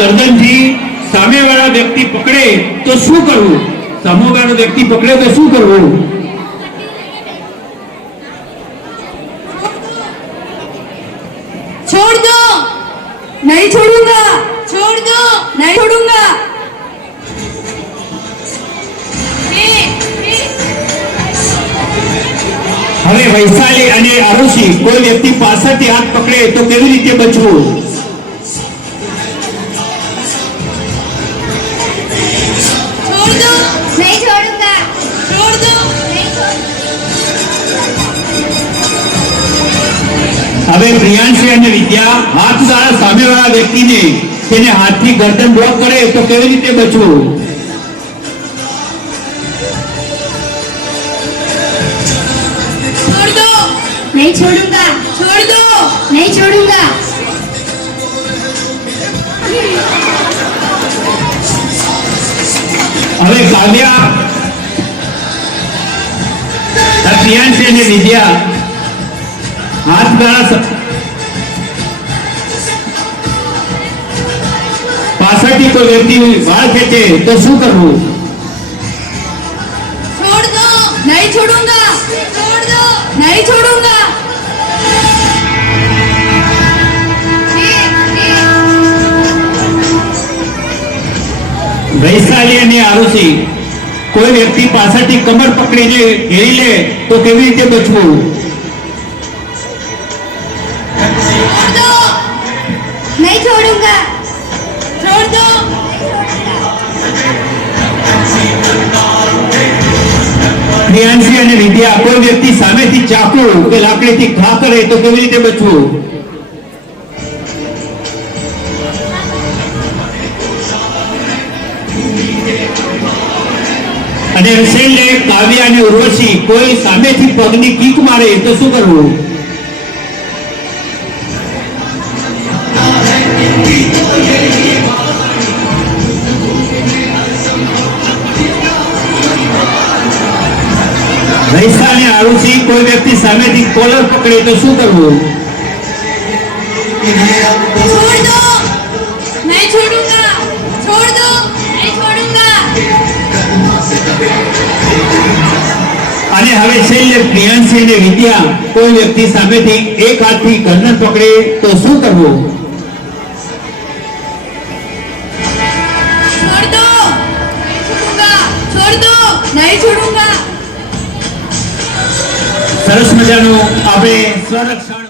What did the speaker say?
गर्दनथी सामेवाळा व्यक्ति पकड़े तो शुं करवुं? सामेवाळो व्यक्ति पकड़े तो शुं करवुं? छोड़ दो, नहीं छोड़ूंगा। छोड़ दो, नहीं छोड़ूंगा। હવે વૈશાલી અને આરુષિ કોઈ વ્યક્તિ પાછળથી હાથ પકડે તો કેવી રીતે બચવું? छोड़ दो, नहीं छोड़ूंगा। छोड़ दो, नहीं હવે પ્રિયાંશી અને વિદ્યા હાથ દ્વારા સામેવાળા વ્યક્તિને તેને હાથથી ગરદન બ્લોક કરે તો કેવી રીતે બચવું? छोड़ दो, नहीं छोड़ूंगा। छोड़ दो, नहीं छोड़ूंगा। હવે કાવ્યા પ્રિયાંશી અને વિદ્યા हाथ द्वारा पाछळथी कोई व्यक्ति वाळ खेचे तो शुं करवुं? छोड़ दो, नहीं छोड़ूंगा। छोड़ दो, नहीं छोड़ूंगा। वैशाली અને આરુષિ કોઈ વ્યક્તિ પાછળથી કમર પકડીને ઘેરી લે તો કેવી રીતે બચવું? नहीं छोड़ूंगा। छोड़ दो। પ્રિયાંશી અને વિદ્યા કોઈ વ્યક્તિ સામેથી ચાકુ કે લાકડીથી ઘા કરે તો કેવી રીતે બચવું? અને છેલ્લે કાવ્યા અને ઉર્વશી કોઈ સામેથી પગની કિક મારે તો શું કરવું? વૈશાલી આરુષિ કોઈ વ્યક્તિ સામેથી કોલર પકડે તો શું કરવું? छोड़ दो, नहीं छोड़ूंगा। छोड़ दो, नहीं छोड़ूंगा। અને હવે છેલ્લે પ્રિયાંશી અને વિદ્યા કોઈ વ્યક્તિ સામેથી એક હાથથી ગરદન પકડે તો શું કરવું? छोड़ दो, नहीं छोड़ूंगा। छोड़ दो, नहीं छोड़ूंगा। સરસ મજાનું આપણે સ્વરક્ષણ